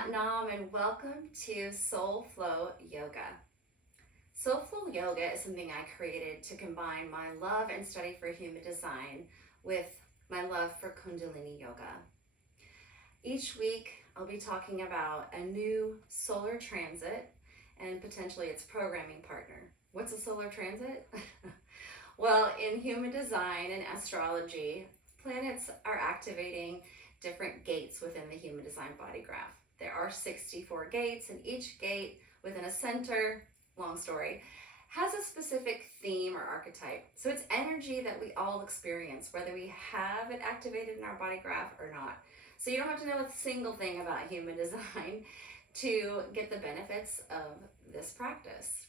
Nat Nam, and welcome to SoulFlow Yoga. SoulFlow Yoga is something I created to combine my love and study for human design with my love for Kundalini Yoga. Each week, I'll be talking about a new solar transit and potentially its programming partner. What's a solar transit? Well, in human design and astrology, planets are activating different gates within the human design body graph. There are 64 gates, and each gate within a center, long story, has a specific theme or archetype. So it's energy that we all experience, whether we have it activated in our body graph or not. So you don't have to know a single thing about human design to get the benefits of this practice.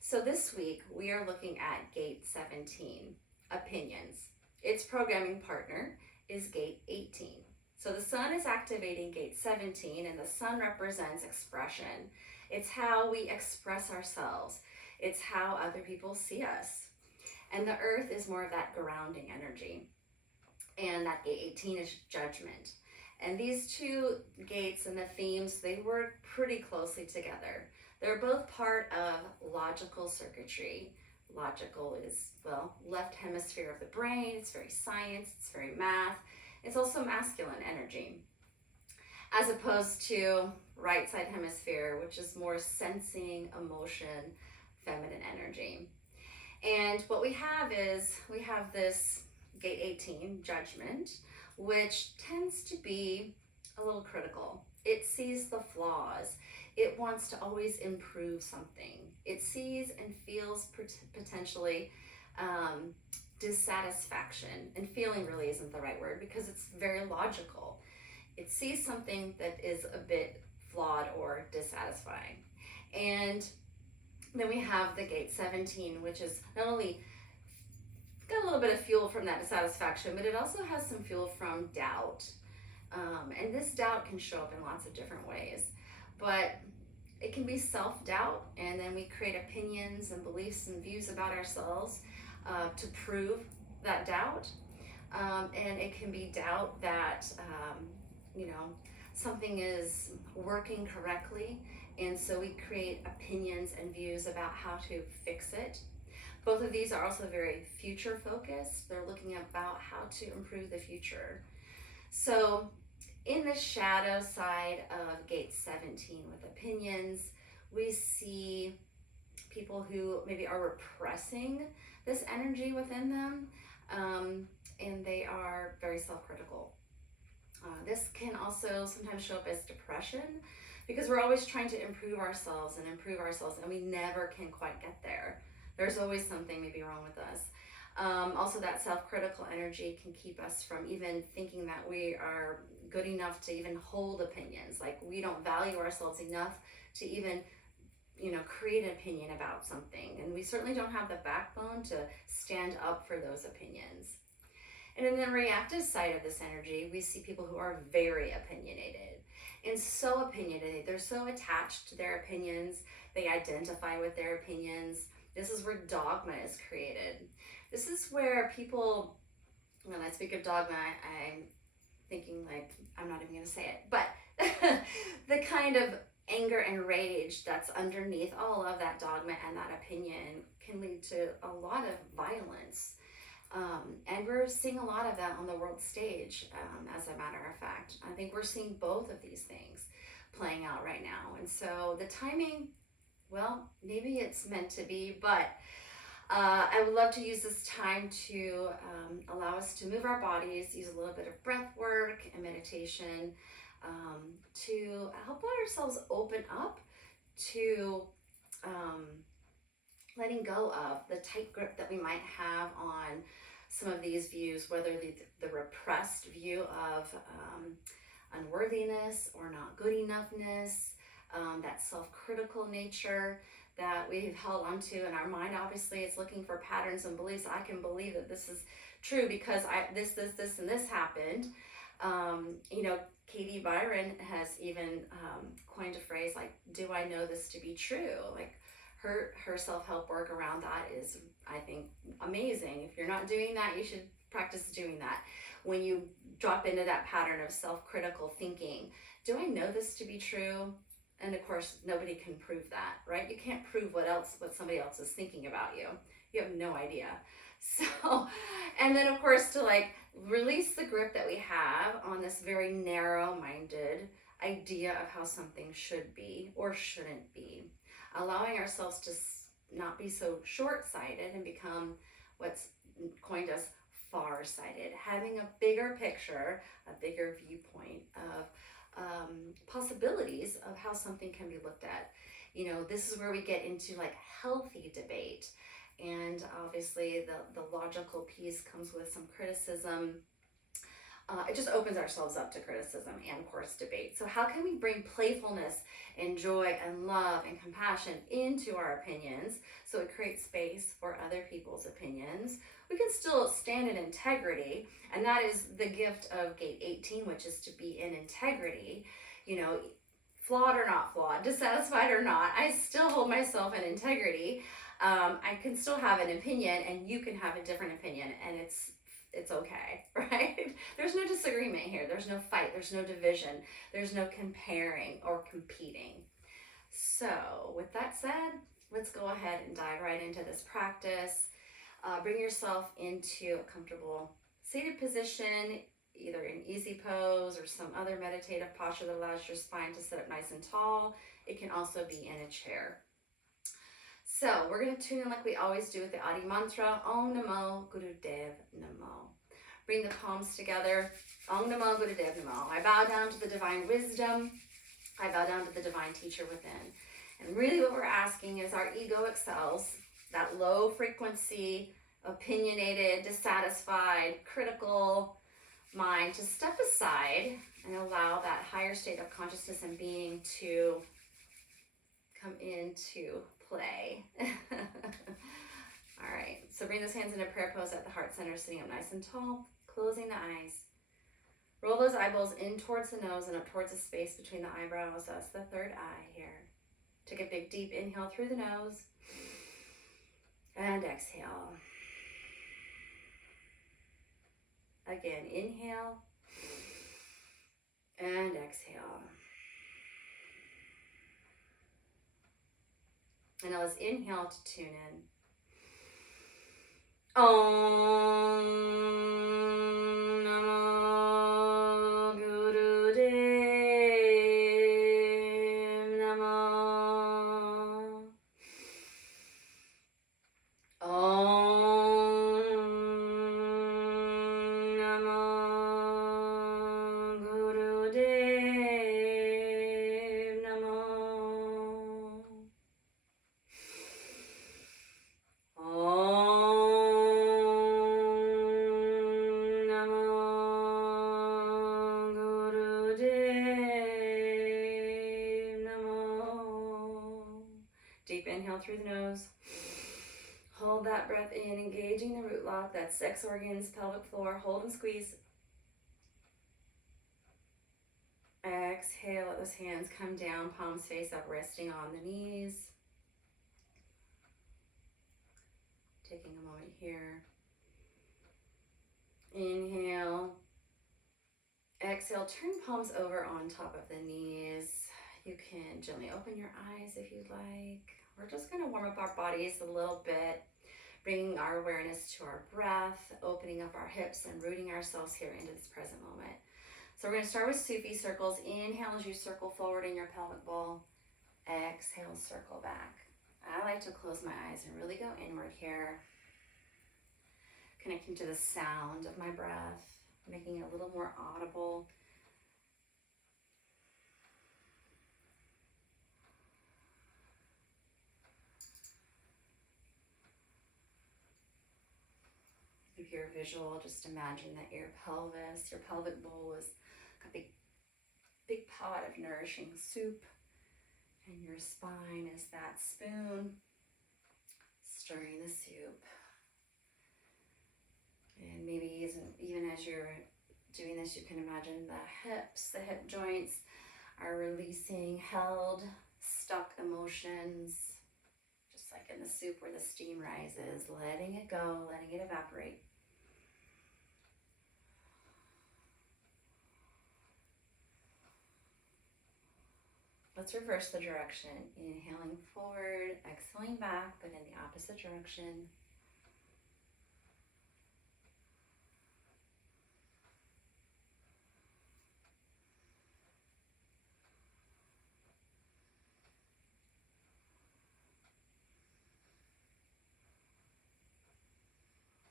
So this week, we are looking at gate 17, opinions. Its programming partner is gate 18. So the sun is activating gate 17, and the sun represents expression. It's how we express ourselves. It's how other people see us. And the earth is more of that grounding energy. And that gate 18 is judgment. And these two gates and the themes, they work pretty closely together. They're both part of logical circuitry. Logical is, well, left hemisphere of the brain. It's very science, it's very math. It's also masculine energy, as opposed to right side hemisphere, which is more sensing, emotion, feminine energy. And what we have is, we have this gate 18, judgment, which tends to be a little critical. It sees the flaws. It wants to always improve something. It sees and feels potentially dissatisfaction, and feeling really isn't the right word because it's very logical. It sees something that is a bit flawed or dissatisfying. And then we have the gate 17, which is not only got a little bit of fuel from that dissatisfaction, but it also has some fuel from doubt. And this doubt can show up in lots of different ways. But it can be self-doubt, and then we create opinions and beliefs and views about ourselves to prove that doubt. And it can be doubt that, something is working correctly, and so we create opinions and views about how to fix it. Both of these are also very future focused. They're looking about how to improve the future. So in the shadow side of gate 17 with opinions, we see people who maybe are repressing this energy within them, and they are very self-critical. This can also sometimes show up as depression, because we're always trying to improve ourselves, and we never can quite get there. There's always something maybe wrong with us. Also, that self-critical energy can keep us from even thinking that we are good enough to even hold opinions. Like, we don't value ourselves enough to even create an opinion about something. And we certainly don't have the backbone to stand up for those opinions. And in the reactive side of this energy, we see people who are very opinionated. And so opinionated, they're so attached to their opinions, they identify with their opinions. This is where dogma is created. This is where people, when I speak of dogma, I'm thinking like, I'm not even gonna say it, but the kind of anger and rage that's underneath all of that dogma and that opinion can lead to a lot of violence. And we're seeing a lot of that on the world stage, as a matter of fact. I think we're seeing both of these things playing out right now. And so the timing, well, maybe it's meant to be, but I would love to use this time to allow us to move our bodies, use a little bit of breath work and meditation, to help ourselves open up to letting go of the tight grip that we might have on some of these views, whether the repressed view of unworthiness or not good enoughness, that self-critical nature that we've held onto in our mind. Obviously, it's looking for patterns and beliefs. I can believe that this is true because this, and this happened. Katie Byron has even coined a phrase like, do I know this to be true? Like, her self-help work around that is, I think, amazing. If you're not doing that, you should practice doing that. when you drop into that pattern of self-critical thinking. Do I know this to be true? And of course, nobody can prove that, right? You can't prove what somebody else is thinking about you. You have no idea. So, and then of course, to like release the grip that we have on this very narrow-minded idea of how something should be or shouldn't be, allowing ourselves to not be so short-sighted and become what's coined as far-sighted, having a bigger picture, a bigger viewpoint of possibilities of how something can be looked at. You know, this is where we get into like healthy debate, and obviously the logical piece comes with some criticism. It just opens ourselves up to criticism and, of course, debate. So how can we bring playfulness and joy and love and compassion into our opinions so it creates space for other people's opinions? We can still stand in integrity, and that is the gift of gate 18, which is to be in integrity. You know, flawed or not flawed, dissatisfied or not, I still hold myself in integrity. I can still have an opinion, and you can have a different opinion, and it's okay, right? There's no disagreement here. There's no fight. There's no division. There's no comparing or competing. So with that said, let's go ahead and dive right into this practice. Bring yourself into a comfortable seated position, either in easy pose or some other meditative posture that allows your spine to sit up nice and tall. It can also be in a chair. So we're going to tune in like we always do with the Adi mantra, Om Namo Gurudev Namo. Bring the palms together, Om Namo Gurudev Namo. I bow down to the divine wisdom. I bow down to the divine teacher within. And really what we're asking is our ego excels, that low frequency, opinionated, dissatisfied, critical mind to step aside and allow that higher state of consciousness and being to come into play. All right, so bring those hands into prayer pose at the heart center, sitting up nice and tall, closing the eyes. Roll those eyeballs in towards the nose and up towards the space between the eyebrows. That's the third eye here. Take a big deep inhale through the nose and exhale. Again, inhale and exhale. And now let's inhale to tune in. Om Namo Gurudev Namo. Om Namo Gurudev Namo. Deep inhale through the nose. Hold that breath in, engaging the root lock. That's 6 organs, pelvic floor. Hold and squeeze. Exhale, let those hands come down, palms face up, resting on the knees. Taking a moment here. Inhale. Exhale, turn palms over on top of the knees. You can gently open your eyes if you'd like. We're just going to warm up our bodies a little bit, bringing our awareness to our breath, opening up our hips and rooting ourselves here into this present moment. So we're going to start with Sufi circles. Inhale as you circle forward in your pelvic bowl. Exhale, circle back. I like to close my eyes and really go inward here, connecting to the sound of my breath, making it a little more audible. If you're visual, just imagine that your pelvis, your pelvic bowl is a big pot of nourishing soup, and your spine is that spoon stirring the soup. And maybe even as you're doing this, you can imagine the hips, the hip joints are releasing held, stuck emotions, just like in the soup where the steam rises, letting it go, letting it evaporate. Let's reverse the direction. Inhaling forward, exhaling back, but in the opposite direction.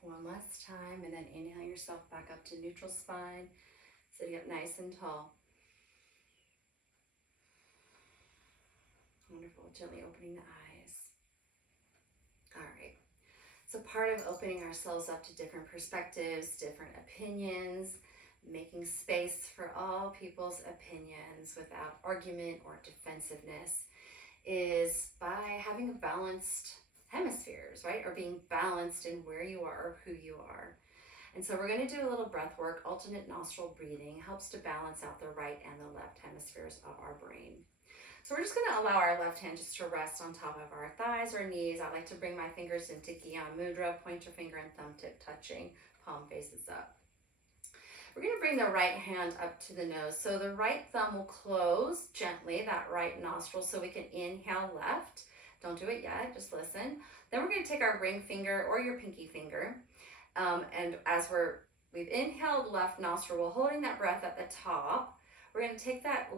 One last time, and then inhale yourself back up to neutral spine, sitting up nice and tall. Wonderful. Gently opening the eyes. All right. So part of opening ourselves up to different perspectives, different opinions, making space for all people's opinions without argument or defensiveness is by having a balanced hemispheres, right? Or being balanced in where you are or who you are. And so we're going to do a little breath work. Alternate nostril breathing helps to balance out the right and the left hemispheres of our brain. So we're just going to allow our left hand just to rest on top of our thighs or knees. I like to bring my fingers into Gyan Mudra, pointer finger and thumb tip touching, palm faces up. We're going to bring the right hand up to the nose. So the right thumb will close gently, that right nostril, so we can inhale left. Don't do it yet, just listen. Then we're going to take our ring finger or your pinky finger. And as we've inhaled left nostril, we're holding that breath at the top. We're going to take that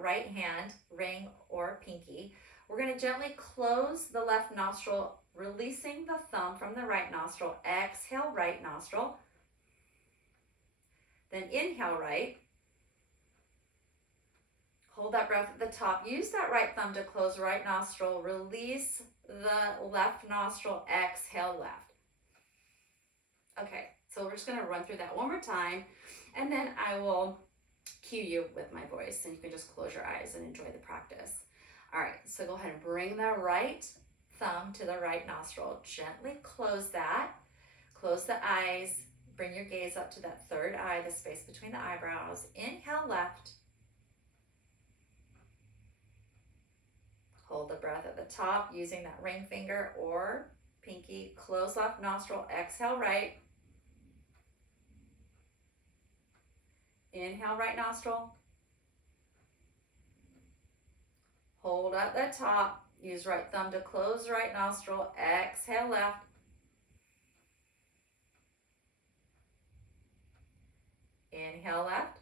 right hand, ring or pinky. We're going to gently close the left nostril, releasing the thumb from the right nostril. Exhale, right nostril. Then inhale right. Hold that breath at the top. Use that right thumb to close right nostril. Release the left nostril. Exhale left. Okay, so we're just going to run through that one more time, and then I will cue you with my voice, and you can just close your eyes and enjoy the practice. All right, so go ahead and bring the right thumb to the right nostril. Gently close that. Close the eyes. Bring your gaze up to that third eye, the space between the eyebrows. Inhale left. Hold the breath at the top using that ring finger or pinky. Close left nostril. Exhale right. Inhale right nostril. Hold at the top. Use right thumb to close right nostril. Exhale left. Inhale left.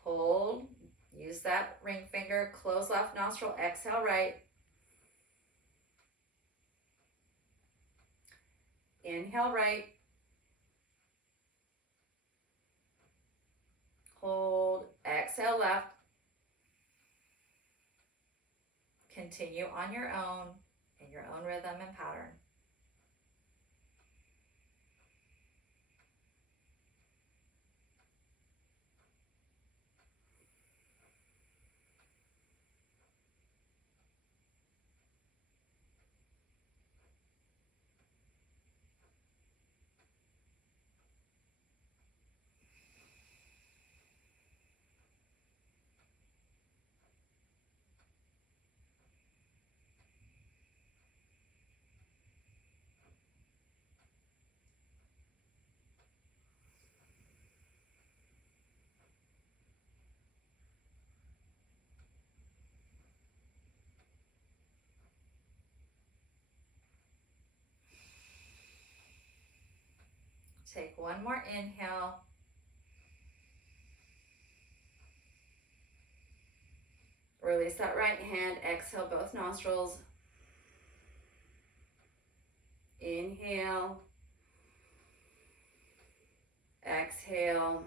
Hold. Use that ring finger. Close left nostril. Exhale right. Inhale right. Hold. Exhale left. Continue on your own, in your own rhythm and pattern. Take one more inhale. Release that right hand. Exhale both nostrils. Inhale. Exhale.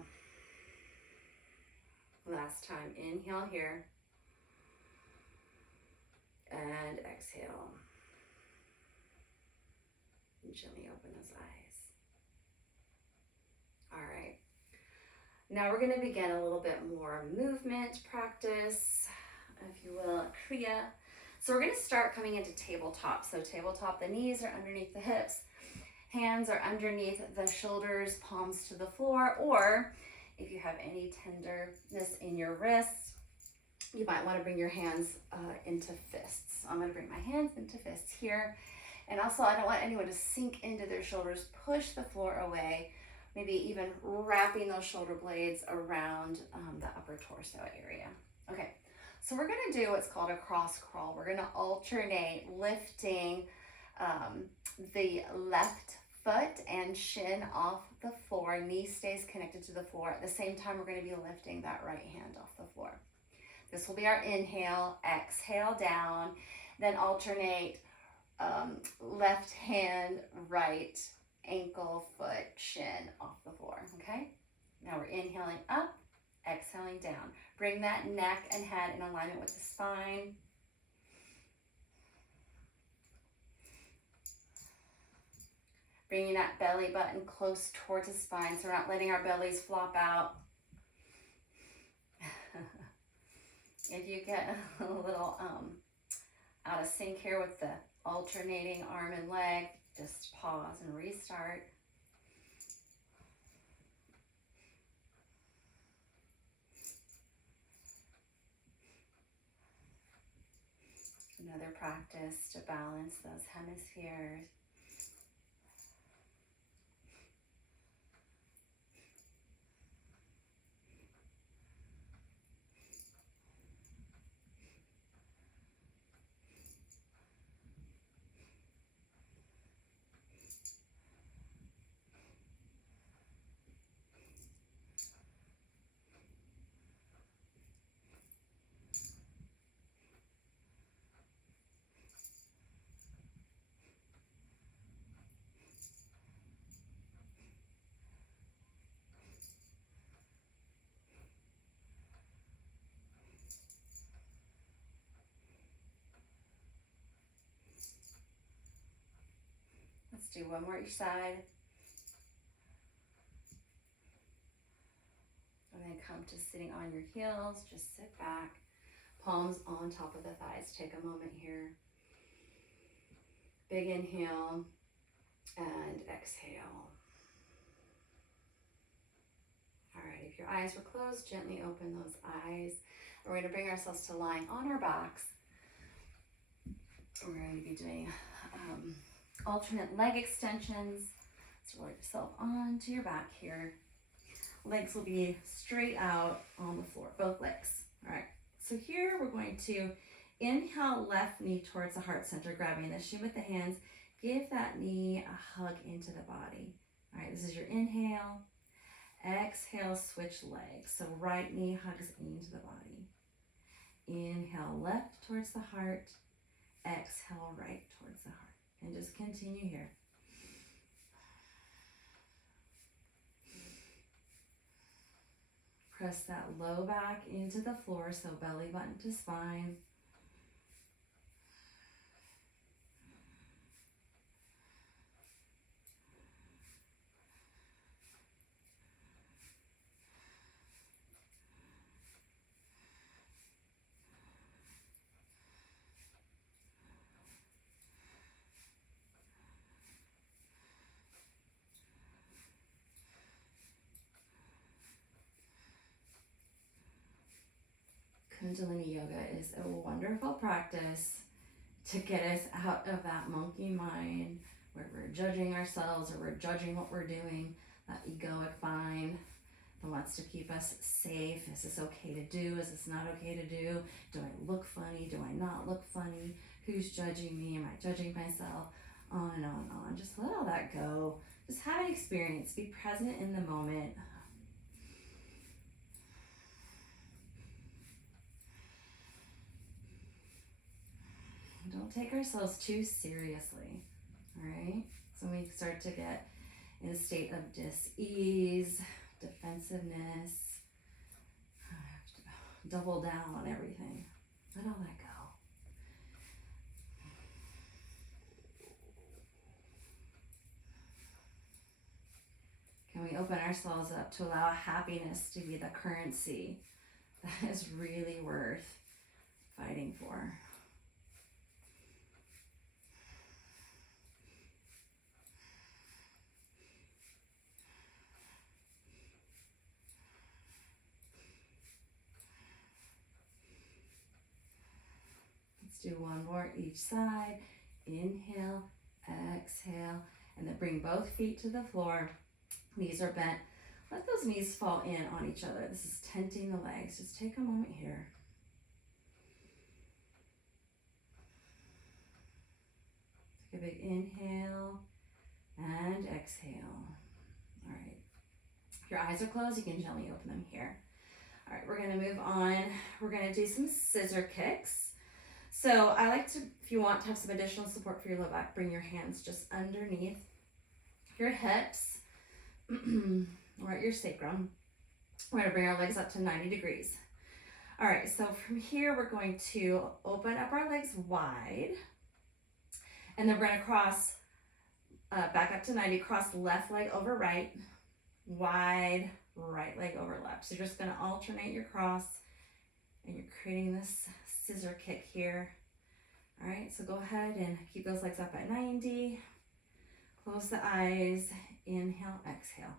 Last time. Inhale here. And exhale. And gently open those eyes. All right. Now we're going to begin a little bit more movement practice, if you will, Kriya. So we're going to start coming into tabletop. So tabletop, the knees are underneath the hips, hands are underneath the shoulders, palms to the floor, or if you have any tenderness in your wrists, you might want to bring your hands into fists. So I'm going to bring my hands into fists here. And also, I don't want anyone to sink into their shoulders. Push the floor away. maybe even wrapping those shoulder blades around the upper torso area. Okay, so we're gonna do what's called a cross crawl. We're gonna alternate lifting the left foot and shin off the floor. Knee stays connected to the floor. At the same time, we're gonna be lifting that right hand off the floor. This will be our inhale, exhale down, then alternate left hand, right ankle, foot, shin off the floor, okay? Now we're inhaling up, exhaling down. Bring that neck and head in alignment with the spine. Bringing that belly button close towards the spine so we're not letting our bellies flop out. If you get a little out of sync here with the alternating arm and leg, just pause and restart. Another practice to balance those hemispheres. Let's do one more each side. And then come to sitting on your heels. Just sit back, palms on top of the thighs. Take a moment here. Big inhale and exhale. All right, if your eyes were closed, gently open those eyes. We're going to bring ourselves to lying on our backs. We're going to be doing alternate leg extensions. So roll yourself onto your back here. Legs will be straight out on the floor, both legs. All right, so here we're going to inhale left knee towards the heart center, grabbing the shin with the hands. Give that knee a hug into the body. All right, this is your inhale. Exhale, switch legs. So right knee hugs into the body. Inhale left towards the heart. Exhale right towards the heart. And just continue here. Press that low back into the floor, so belly button to spine. Kundalini Yoga is a wonderful practice to get us out of that monkey mind where we're judging ourselves or we're judging what we're doing, that egoic mind that wants to keep us safe. Is this okay to do? Is this not okay to do? Do I look funny? Do I not look funny? Who's judging me? Am I judging myself? On and on and on. Just let all that go. Just have an experience. Be present in the moment. Don't take ourselves too seriously, all right? So we start to get in a state of dis-ease, defensiveness, double down on everything. Let all that go. Can we open ourselves up to allow happiness to be the currency that is really worth fighting for? Do one more each side. Inhale, exhale, and then bring both feet to the floor. Knees are bent. Let those knees fall in on each other. This is tenting the legs. Just take a moment here. Take a big inhale and exhale. All right. If your eyes are closed, you can gently open them here. All right, we're gonna move on. We're gonna do some scissor kicks. So I like to, if you want to have some additional support for your low back, bring your hands just underneath your hips or at your sacrum. We're gonna bring our legs up to 90 degrees. All right, so from here, we're going to open up our legs wide, and then we're gonna cross back up to 90, cross left leg over right, wide, right leg over left. So you're just gonna alternate your cross, and you're creating this scissor kick here. All right, so go ahead and keep those legs up at 90. Close the eyes, inhale, exhale.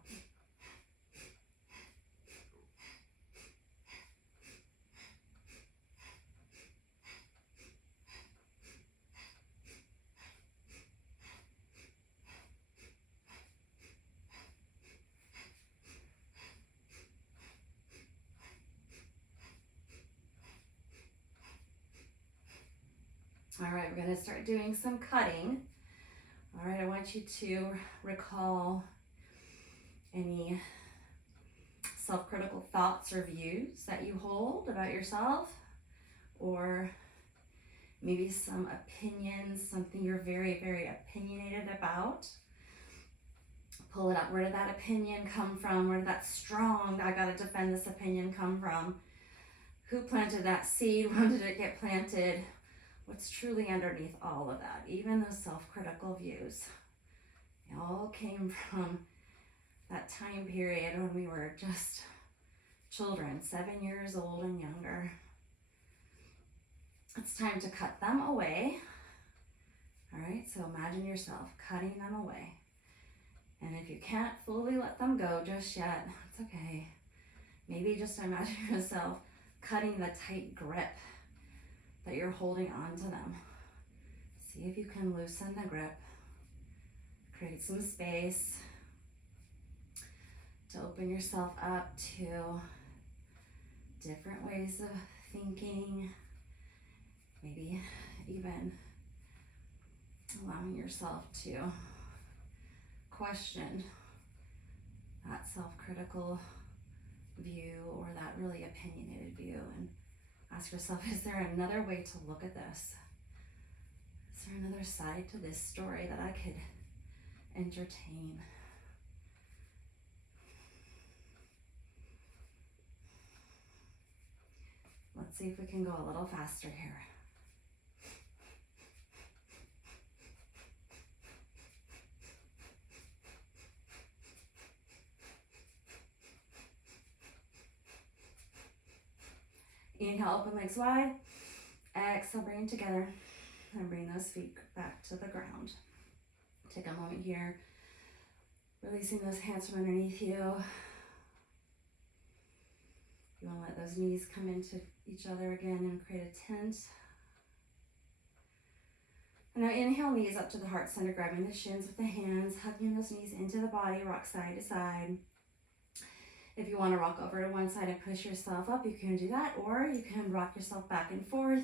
All right, we're gonna start doing some cutting. All right, I want you to recall any self-critical thoughts or views that you hold about yourself, or maybe some opinions, something you're very, very opinionated about. Pull it up. Where did that opinion come from? Where did that strong, I gotta defend this opinion come from? Who planted that seed? When did it get planted? What's truly underneath all of that? Even those self-critical views, they all came from that time period when we were just children, 7 years old and younger. It's time to cut them away. All right, so imagine yourself cutting them away. And if you can't fully let them go just yet, it's okay. Maybe just imagine yourself cutting the tight grip that you're holding on to them. See if you can loosen the grip. Create some space to open yourself up to different ways of thinking. Maybe even allowing yourself to question that self-critical view or that really opinionated view, and ask yourself, is there another way to look at this? Is there another side to this story that I could entertain? Let's see if we can go a little faster here. Inhale, open legs wide. Exhale, bring them together. And bring those feet back to the ground. Take a moment here, releasing those hands from underneath you. You want to let those knees come into each other again and create a tent. And now inhale, knees up to the heart center, grabbing the shins with the hands, hugging those knees into the body, rock side to side. If you want to rock over to one side and push yourself up, you can do that, or you can rock yourself back and forth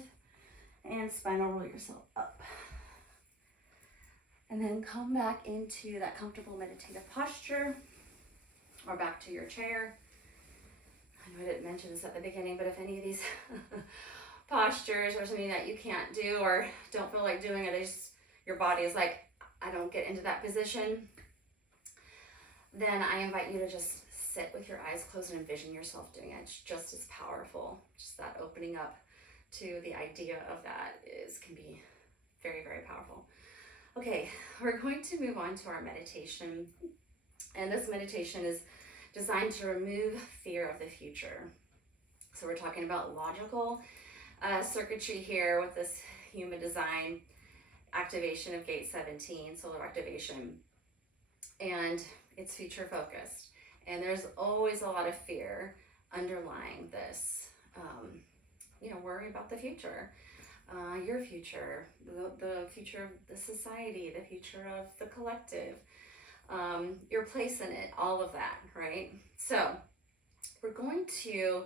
and spinal roll yourself up. And then come back into that comfortable meditative posture or back to your chair. I know I didn't mention this at the beginning, but if any of these postures or something that you can't do or don't feel like doing it, your body is like, I don't get into that position, then I invite you to just sit with your eyes closed and envision yourself doing it. It's just as powerful. Just that opening up to the idea of that can be very, very powerful. Okay, we're going to move on to our meditation. And this meditation is designed to remove fear of the future. So we're talking about logical circuitry here with this human design activation of gate 17, solar activation. And it's future focused. And there's always a lot of fear underlying this, worry about the future, your future, the future of the society, the future of the collective. your place in it, all of that, right? So we're going to,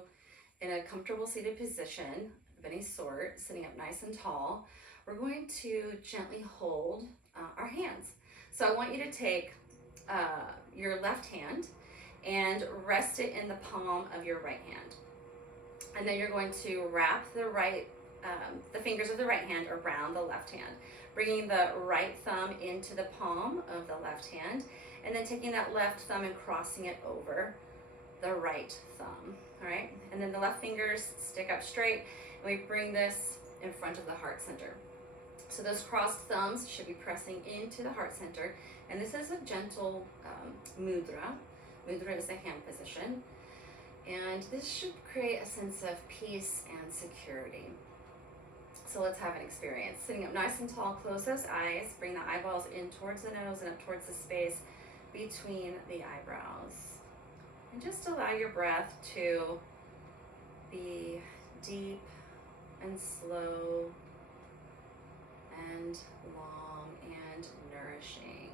in a comfortable seated position of any sort, sitting up nice and tall, we're going to gently hold our hands. So I want you to take your left hand and rest it in the palm of your right hand. And then you're going to wrap the fingers of the right hand around the left hand, bringing the right thumb into the palm of the left hand, and then taking that left thumb and crossing it over the right thumb. All right, and then the left fingers stick up straight, and we bring this in front of the heart center. So those crossed thumbs should be pressing into the heart center, and this is a gentle mudra. Mudra is a hand position, and this should create a sense of peace and security. So let's have an experience. Sitting up nice and tall, close those eyes, bring the eyeballs in towards the nose and up towards the space between the eyebrows. And just allow your breath to be deep and slow and long and nourishing.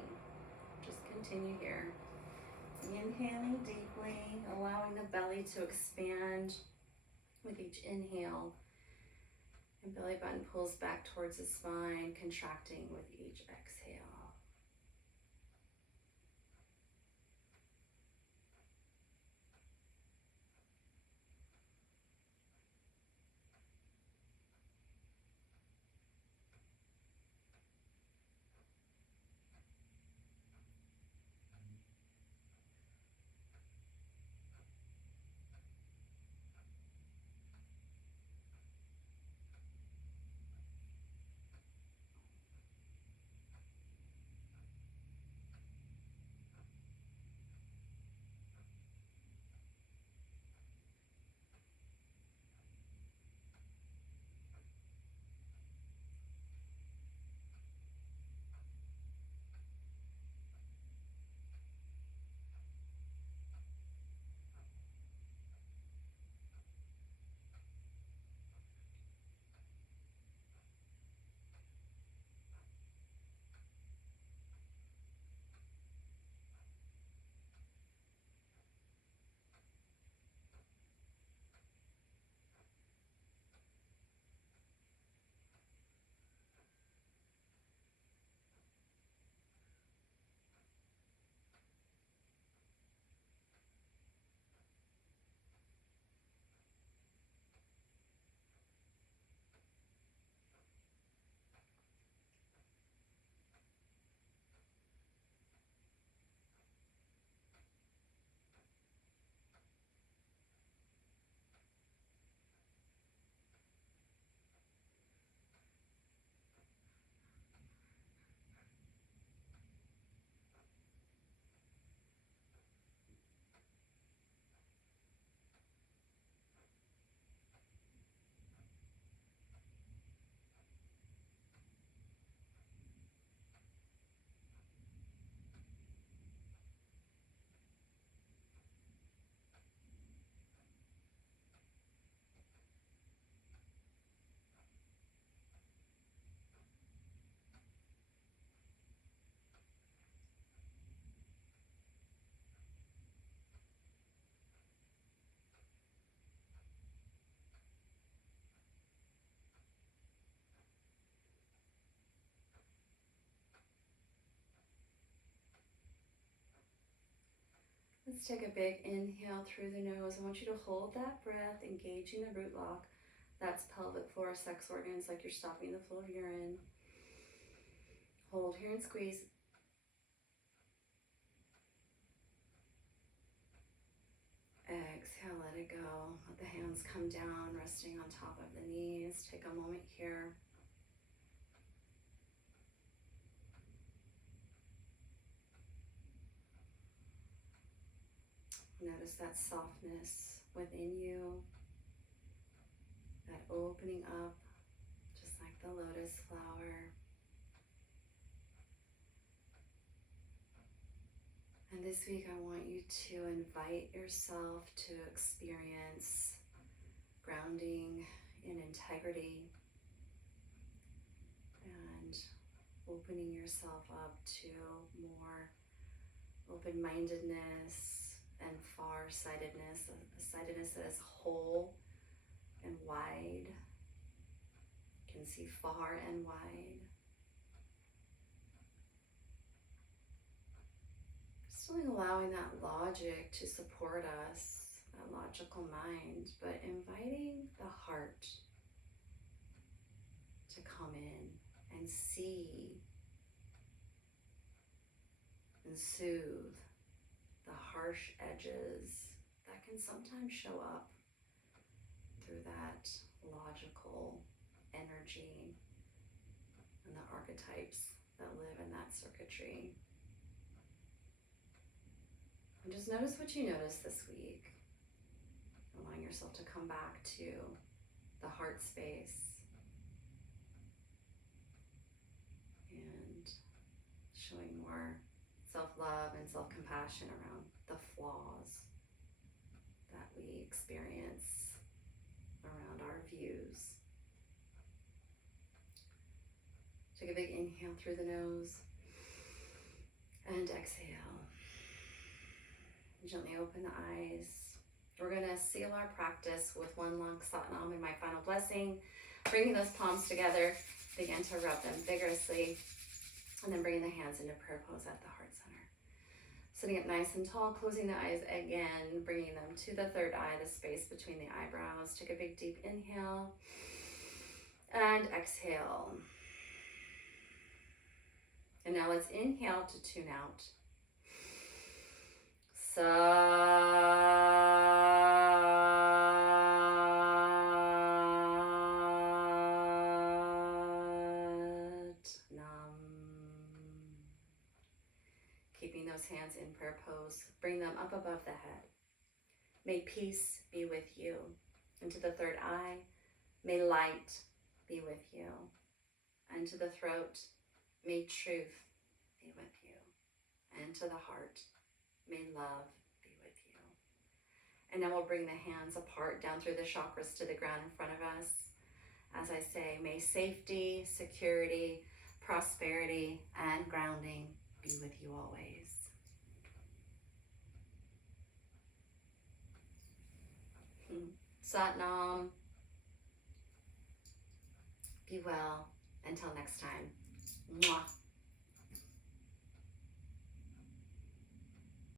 Just continue here. Inhaling deeply, allowing the belly to expand with each inhale. And belly button pulls back towards the spine, contracting with each exhale. Let's take a big inhale through the nose. I want you to hold that breath, engaging the root lock. That's pelvic floor, sex organs, like you're stopping the flow of urine. Hold here and squeeze. Exhale, let it go. Let the hands come down, resting on top of the knees. Take a moment here. Notice that softness within you, that opening up, just like the lotus flower. And this week I want you to invite yourself to experience grounding in integrity and opening yourself up to more open-mindedness and far-sightedness, a sightedness that is whole and wide, can see far and wide. Still allowing that logic to support us, that logical mind, but inviting the heart to come in and see and soothe the harsh edges that can sometimes show up through that logical energy and the archetypes that live in that circuitry. And just notice what you notice this week, allowing yourself to come back to the heart space and showing more self-love and self-compassion around the flaws that we experience around our views. Take a big inhale through the nose and exhale. Gently open the eyes. We're going to seal our practice with one long Satnam and my final blessing. Bringing those palms together, begin to rub them vigorously, and then bringing the hands into prayer pose at the heart center. Sitting up nice and tall, closing the eyes again, bringing them to the third eye, the space between the eyebrows. Take a big deep inhale and exhale. And now let's inhale to tune out. Sat Nam. Keeping those hands in prayer pose, bring them up above the head. May peace be with you. Into the third eye, may light be with you. And to the throat, may truth be with you. And to the heart, may love be with you. And now we'll bring the hands apart down through the chakras to the ground in front of us. As I say, may safety, security, prosperity, and grounding be with you always. Sat Nam. Be well. Until next time. Mwah.